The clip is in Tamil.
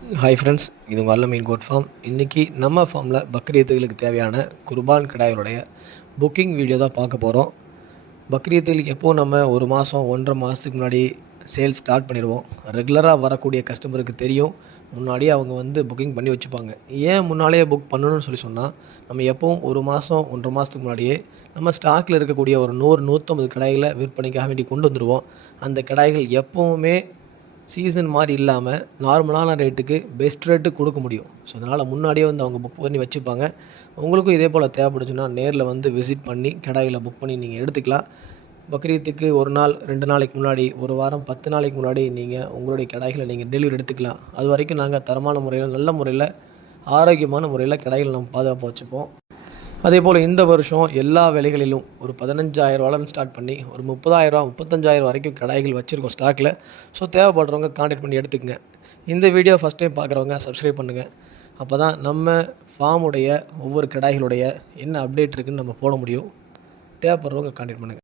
ஹாய் ஃப்ரெண்ட்ஸ், இது உங்கள் அல்ல மீன் கோட் ஃபார்ம். இன்றைக்கி நம்ம ஃபார்மில் பக்ரீத்துகளுக்கு தேவையான குர்பான் கிடாய்களுடைய புக்கிங் வீடியோ தான் பார்க்க போகிறோம். பக்ரீத்துகளுக்கு எப்போது நம்ம ஒரு மாதம் 1.5 மாதத்துக்கு முன்னாடி சேல்ஸ் ஸ்டார்ட் பண்ணிடுவோம். ரெகுலராக வரக்கூடிய கஸ்டமருக்கு தெரியும், முன்னாடியே அவங்க புக்கிங் பண்ணி வச்சுப்பாங்க. ஏன் முன்னாலேயே புக் பண்ணணும்னு சொன்னால், நம்ம எப்போவும் ஒரு மாதம் 1.5 மாதத்துக்கு முன்னாடியே நம்ம ஸ்டாக்கில் இருக்கக்கூடிய ஒரு 100-150 கடாய்களை விற்பனைக்காக வேண்டி கொண்டு வந்துடுவோம். அந்த கடாய்கள் எப்போவுமே சீசன் மாதிரி இல்லாமல் நார்மலான ரேட்டுக்கு பெஸ்ட் ரேட்டுக்கு கொடுக்க முடியும். ஸோ அதனால் முன்னாடியே அவங்க புக் பண்ணி வச்சுப்பாங்க. உங்களுக்கும் இதே போல் தேவைப்படுச்சுன்னா நேரில் விசிட் பண்ணி கடாயில் புக் பண்ணி நீங்கள் எடுத்துக்கலாம். பக்ரீத்துக்கு 1 நாள் 2 நாளைக்கு முன்னாடி, ஒரு வாரம் 10 நாளைக்கு முன்னாடி நீங்கள் உங்களுடைய கடாய்களை நீங்கள் டெலிவரி எடுத்துக்கலாம். அது வரைக்கும் நாங்கள் தரமான முறையில், நல்ல முறையில், ஆரோக்கியமான முறையில் கடாய்களை நம்ம பாதுகாப்பாக வச்சுப்போம். அதேபோல் இந்த வருஷம் எல்லா விலைகளிலும் ஒரு 15,000 ஸ்டார்ட் பண்ணி ஒரு 30,000 35,000 வரைக்கும் கடாய்கள் வச்சுருக்கோம் ஸ்டாக்கில். ஸோ தேவைப்படுறவங்க கான்டாக்ட் பண்ணி எடுத்துக்கங்க. இந்த வீடியோ ஃபஸ்ட் டைம் பார்க்குறவங்க சப்ஸ்கிரைப் பண்ணுங்கள். அப்போ தான் நம்ம ஃபார்முடைய ஒவ்வொரு கடாய்களுடைய என்ன அப்டேட் இருக்குதுன்னு நம்ம போட முடியும். தேவைப்படுறவங்க கான்டாக்ட் பண்ணுங்கள்.